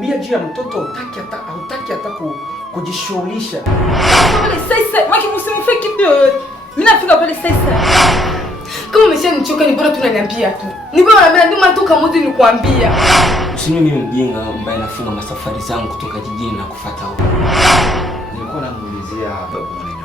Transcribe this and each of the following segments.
nakwambia juu ya mtoto hautaki hata kujishughulisha. Pale sasa, maki msimfiki kidogo. Mimi nafika pale sasa. Kama umeshanichoka ni bora tunaniambia tu. Ni bora naambia ndio maana tu kama nilikwambia. Usinione mimi mjinga ambaye nafunga masafari zangu kutoka jijini na kufuata huko. Nilikuwa namuulizia babu mwenyewe.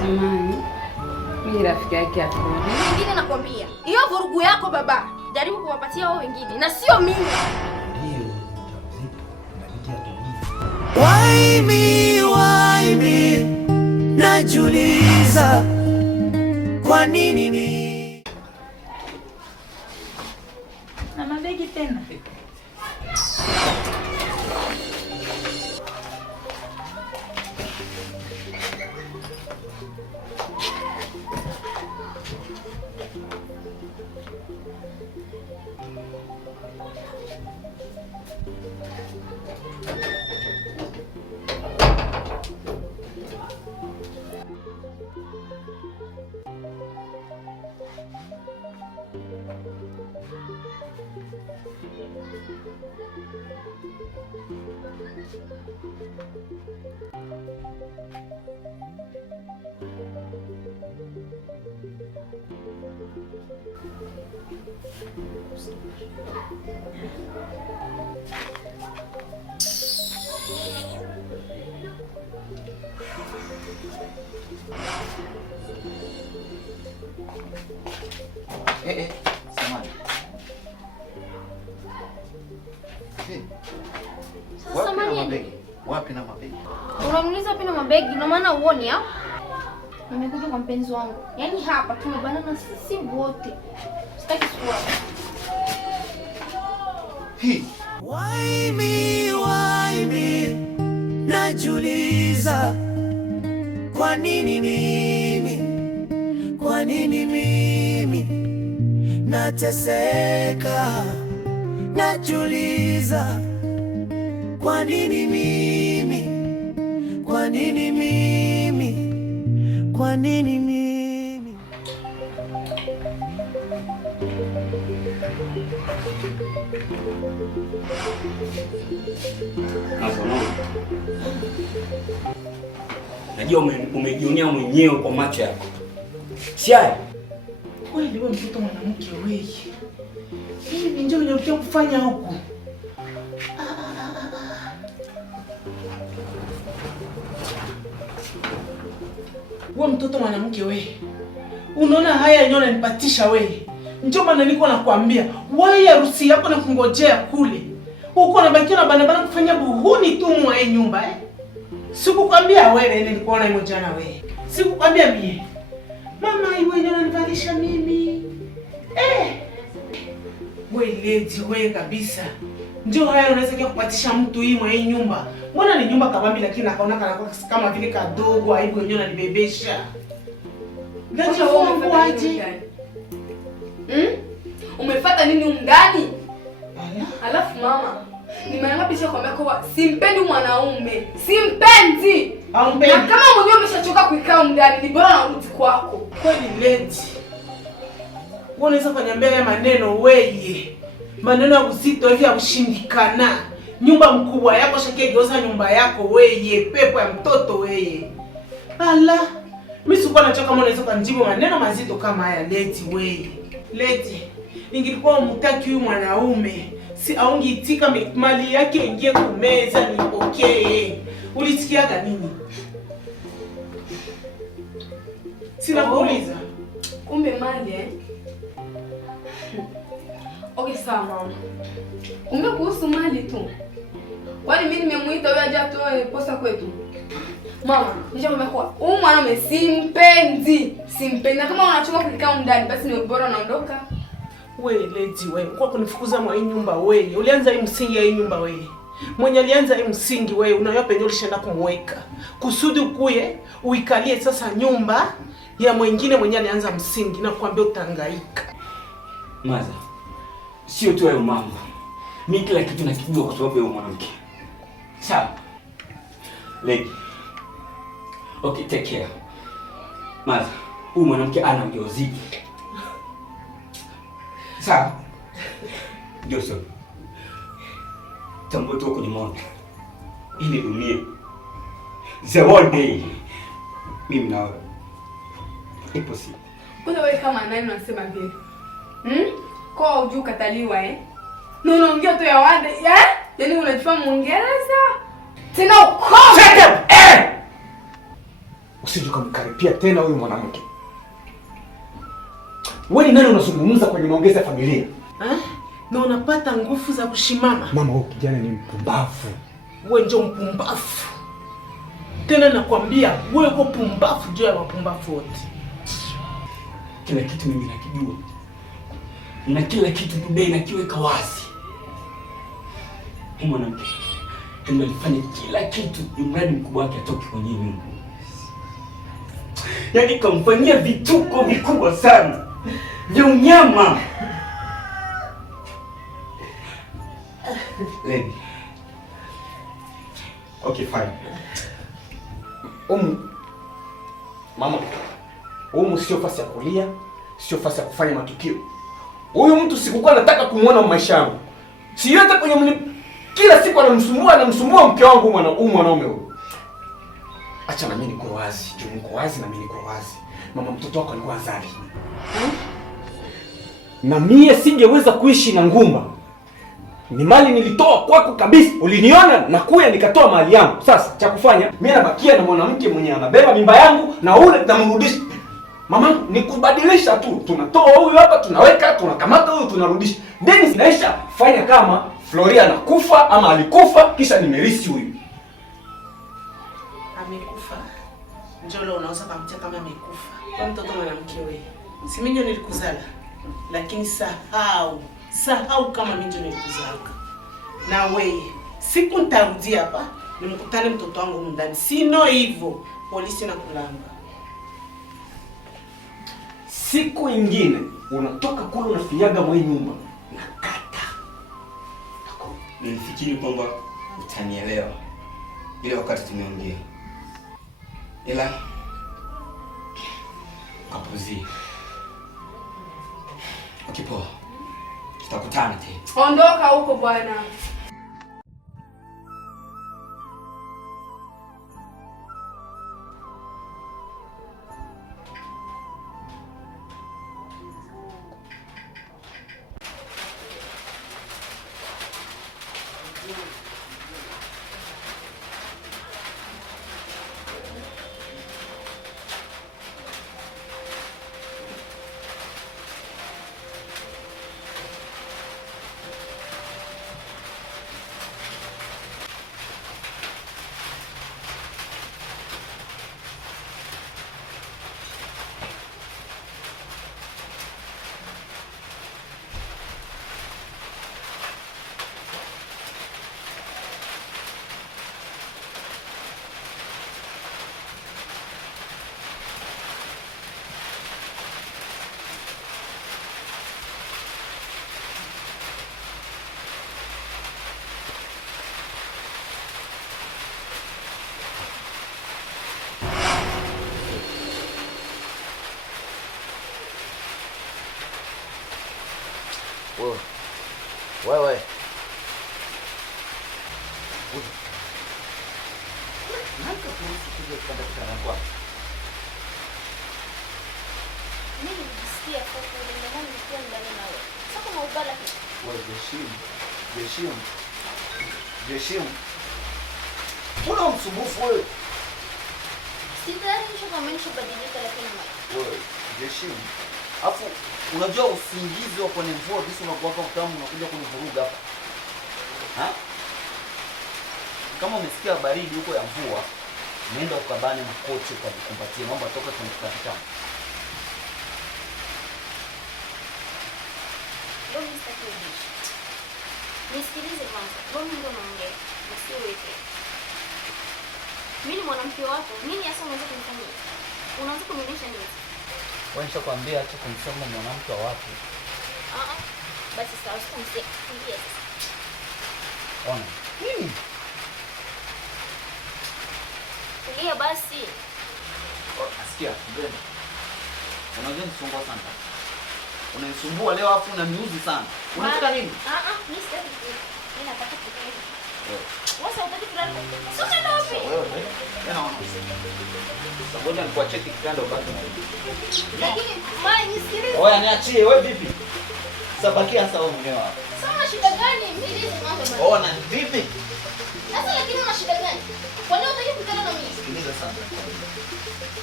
Samani. Mimi rafiki yake hapo. Mimi nakwambia, hiyo vurugu yako baba, jaribu kuwapatia wao wengine na sio mimi. Ndio, mjamzito. Napitia tulivu. Why me? Najiuliza kwa nini ni na mabegi tena. Samahani. Wapi na mabegi? Unamuuliza wapi na mabegi? Na maana uone au? Nimekuja kwa mpenzi wangu. Yaani hapa tumebanana sisi wote. Sitaki sikuwa. Why me? Najiuliza kwa nini mimi? Kwa nini mimi? Nateseka. Najiuliza kwa nini mimi? Kwa nini mimi? Kwa nini mimi? Najua umejionea mwenyewe kwa macho yako. Siaya. Kweli wewe mtoto mwanamke wewe. Hivi ndio unayokuja kufanya huku? Wewe mtoto mwanamke wewe. Unaona haya yenyewe unanipatisha wewe. Ndio maana niko nakwambia, wewe harusi yako na kungojea kule. Uko na baki na bana kufanya buhuni tu mwa hii nyumba Sikukwambia wewe nilikuona hiyo jana wewe. Sikukwambia mie. Mama wewe ndio unanivalisha mimi. Wewe lady wewe kabisa. Ndio haya unaweza kupatisha mtu hii mwa hii nyumba. Mbona ni nyumba kabambi lakini akaona kama vile kadogo aibu wenyewe unanibebesha. Ndio wewe aje? Umefuata nini umndani? Alafu mama, nimeanga pisha kwambia kwa simpendi mwanaume. Simpendi. Haumpendi. Na kama mwenyewe umeshachoka kuikaa umndani, ni bora narudi kwako. Kwani lady. Wewe unaweza kuniambia maneno wewe. Maneno ya uzito hivi ya kushindikana. Nyumba mkubwa yako shakegeuza nyumba yako wewe, pepo ya mtoto wewe. Ala. Mimi sikuwa nachoka kama unaweza kunijibu maneno mazito kama haya lady wewe. Lady, ingilikuwa umtaki huyu mwanaume, si aungiitika mali yake ingie kumeza nipokee. Ulisikiaga nini? Sina kuuliza. Kumbe mali Okay sawa mama. Kumbe kuhusu mali tu. Kwani mimi nimemuita wewe aje atoe posa kwetu? Mama, nishakwambia kwa huyu mwanaume simpendi. Na kama unachoka kukaa ndani basi ni bora naondoka. Wewe lady wewe, kwa kunifukuza mwa hii nyumba wewe. Ulianza hii msingi ya hii nyumba wewe. Mwenye alianza hii msingi wewe, unayopa penye ulishaenda kumweka. Kusudi ukuye, uikalie sasa nyumba ya mwingine mwenye alianza msingi na kuambia utahangaika. Maza. Sio tu hayo mambo. Mimi kila kitu nakijua kwa sababu ya mwanamke. Sawa. Lady. Okay, take care. Maza, huyu mwanamke ana ujauzito. Sawa. Ndio sio. tambua tu kwenye moto. Ile dunia. The one day. Mimi na wewe. Ipo si. Mbona wewe kama nani unasema vile? Kwa ujue kataliwa Na unaongea tu ya wade, Yaani unajifanya Mwingereza? Tena uko. Shut up! Usije kumkaripia tena huyu mwanamke. Wewe ni nani unazungumza kwenye maongezi ya familia? Na unapata nguvu za kushimama. Mama, huyu kijana ni mpumbavu. Wewe ndio mpumbavu. Tena nakwambia wewe uko pumbavu juu ya wapumbavu wote. Kila kitu mimi nakijua. Na kila kitu today nakiweka wazi. Huyu mwanamke alifanya kila kitu imradi mkubwa wake atoke kwenye nyumba. Yaani kamfanyia vituko vikubwa sana vya unyama. Lady. Okay, fine. Mama, sio fasi ya kulia, sio fasi ya kufanya matukio. Huyu mtu sikukuwa nataka kumuona maisha yangu. Si hata kwenye kila siku anamsumbua mke wangu mwanaume huyu. Acha na mimi niko wazi, juu niko wazi na mimi niko wazi. Mama, mtoto wako alikuwa azali. Na mie singeweza kuishi na ngumba. Ni mali nilitoa kwako kabisa. Uliniona na kuya nikatoa mali yangu. Sasa cha kufanya mimi nabakia na mwanamke mwenye anabeba mimba yangu na ule namrudisha. Mama, nikubadilisha tu. Tunatoa huyu hapa, tunaweka, tunakamata huyu, tunarudisha. Then sinaisha fanya kama Floria anakufa ama alikufa kisha nimerisi huyu. Amekufa. Njoo leo unaweza kumtia kama amekufa. Kwa mtoto mwanamke wewe. Si mimi ndio nilikuzala. Lakini sahau kama mimi ndio nilikuzala. Na wewe, siku nitarudia hapa, nimkutane mtoto wangu ndani. Sino hivyo, polisi na kulamba. Siku ingine unatoka kule unafinyaga mwa nyumba na kata. Nilifikiri kwamba utanielewa ile wakati tumeongea. Ila kapuzi. Okay, poa. Tutakutana tena. Ondoka huko bwana. Wewe. Naka kuhusu kile kitanda kwa. Mimi nijisikia kwa ndio maana nilikuwa ndani nawe. Sasa kama ubala hivi. Wewe Jeshimu. Una msumbufu wewe. Sidhani nishakwamisha badilika lakini mimi. Wewe Jeshimu. Afu unajua usingizi wa kwenye mvua kisi unakuwa utamu unakuja kunivuruga hapa. Kama umesikia baridi huko ya mvua, nenda ukabane mkoche ukakumbatie, mambo atoka kwenye kitanda. Mbona mstakili? Nisikilize kwanza. Mbona ndio naongea? Sio wewe. Mimi ni mwanamke wako. Nini hasa unaweza kunifanyia? Unaanza kunionyesha nini? Wewe nishakwambia tu kumsema mwanamke wa watu. Basi sawa, usikumsikie sasa. Ona. Nini? Tulia basi. Asikia, Brenda. Unajua nisumbua sana. Unanisumbua leo afu unaniuzi sana. Unataka nini? Mimi sitaki. Mimi nataka kukueleza. Wasa utaki kulala. Sasa ndio wapi? Wewe, naona. Ngoja nikuacheki kitanda ubaki na hiyo. Lakini mama nisikilize. Oya niachie wewe vipi? Sabakia sasa wewe mwenyewe hapa. Sasa shida gani? Mimi ni mambo bana. Ona vipi? Sasa lakini una shida gani? Kwa nini unataka kukutana na mimi? Sikiliza sana.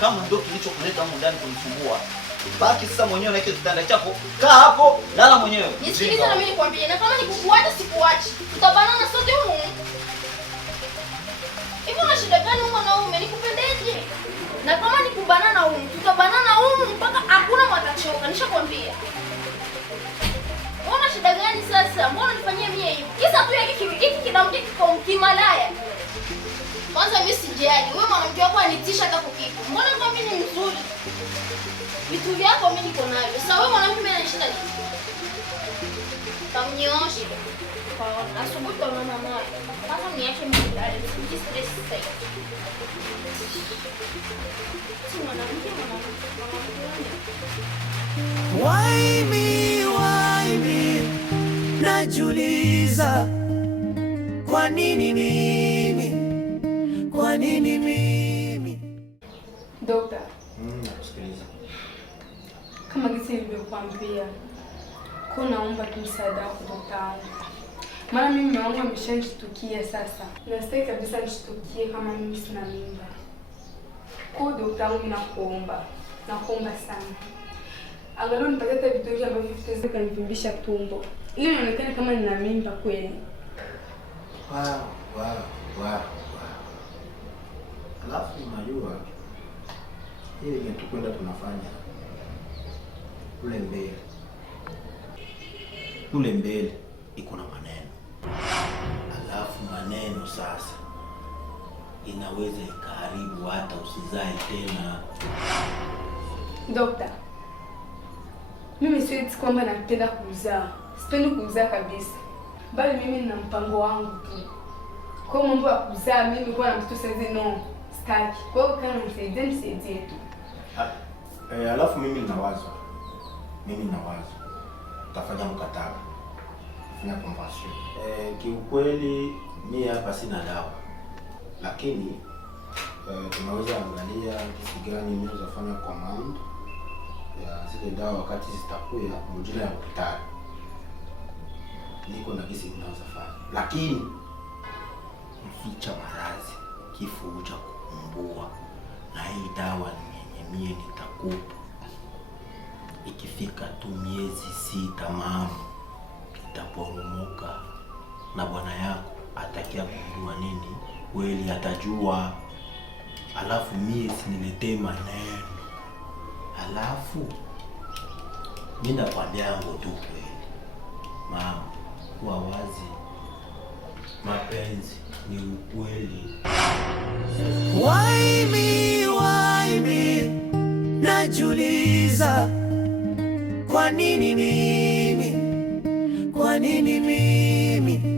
Kama ndio kilichokuleta huko ndani kunisumbua, baki sasa mwenyewe na kile kitanda chako. Kaa hapo, lala mwenyewe. Nisikilize na mimi nikwambie, na kama nikukuacha sikuachi. Tutabanana sote humu. Hivi una shida gani mwanaume? Nikupendeje? Na kama nikubanana humu, tutabanana humu mpaka hakuna matachoka, nishakwambia. Una shida gani sasa? Mbona unifanyia mimi hivi? Kisa tu hiki kidamke kiko kimalaya. Kwanza mimi sijali. Wewe mwanamke wako anitisha hata kukiku. Mbona kwa mimi ni mzuri? Vitu vyako mimi niko navyo. Sasa wewe mwanamke mimi ananishinda nini? Kamnyooshe. Kwa asubuhi kwa mama. Sasa niache mimi ndani. Siji stress sasa. Si mwanamke. Why me, najuliza kwa nini mimi, kwa nini mimi? Dokta, Nakusikiliza. kama gisi nilivyokuambia, kwa naomba tu msaada wako dokta wangu. Maana mimi mume wangu ameshanishtukia sasa. Na sitaki kabisa nishtukie kama mimi sina mimba. Kwa dokta wangu nakuomba sana. Angalau nipatie hata vitu hivi ambavyo vitaweza kunivimbisha tumbo. Ili nionekane kama nina mimba kweli. Wow. Alafu unajua hili kitu kwenda tunafanya kule mbele iko na maneno. Alafu maneno sasa inaweza ikaharibu hata usizae tena. Dokta, mimi siwezi kwamba napenda kuzaa. Sipendi kuzaa kabisa. Bali mimi nina mpango wangu tu. Kwa mambo ya kuzaa mimi kwa na mtoto sasa no. Sitaki. Kwa hiyo kama nisaidie tu. Alafu mimi nina wazo. Tafanya mkataba. Fanya convention. Kiukweli mimi hapa sina dawa. Lakini tunaweza angalia kiasi gani mimi naweza fanya command ya zile dawa wakati zitakuya mjini ya hospitali. Niko na kesi unaweza fanya. Lakini mficha maradhi, kifo cha kukumbua. Na hii dawa ni mie nitakupa. Ikifika tu miezi 6 mama itaporomoka na bwana yako atakia kugundua nini? Kweli atajua. Alafu mie siniletee maneno. Alafu mimi nakwambia yangu tu kweli. Mama, kuwa wazi. Mapenzi ni ukweli. Why me, najuliza kwa nini mimi, kwa nini mimi?